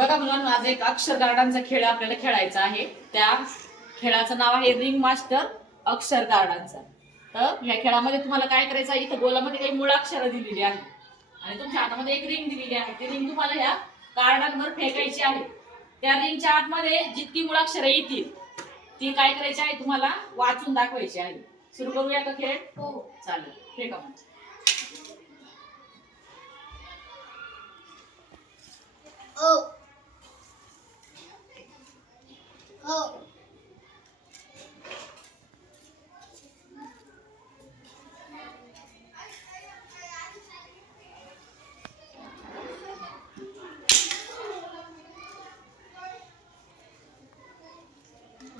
बघा मुलांनो, आज एक अक्षर गार्डनचा खेळ आपल्याला खेळायचा आहे. त्या खेळाचं नाव आहे रिंग मास्टर अक्षर गार्डनचा. तर या खेळामध्ये तुम्हाला काय करायचं आहे, इथं गोलामध्ये काही मुळाक्षरं दिलेली आहेत आणि तुमच्या हातामध्ये एक रिंग दिलेली आहे. ती रिंग तुम्हाला ह्या गार्डनवर फेकायची आहे. त्या रिंगच्या आतमध्ये जितकी मुळाक्षरं येतील ती काय करायची आहे, तुम्हाला वाचून दाखवायची आहे. सुरू करूया का खेळ? हो चालेल, फेका मग. Oh. Oh.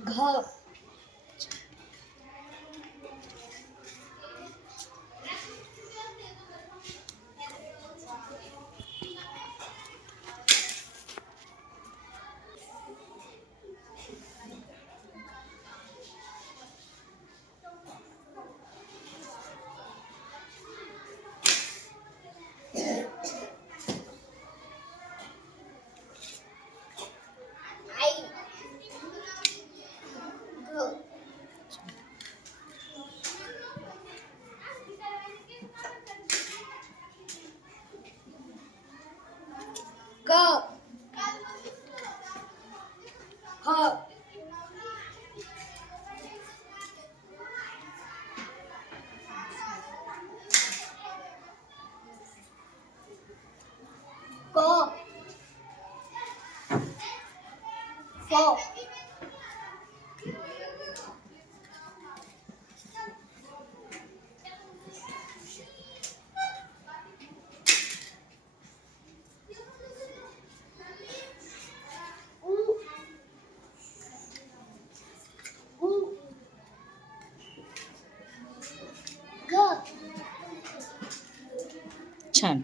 Go. Go. Ho. Go. Four. Go. छान.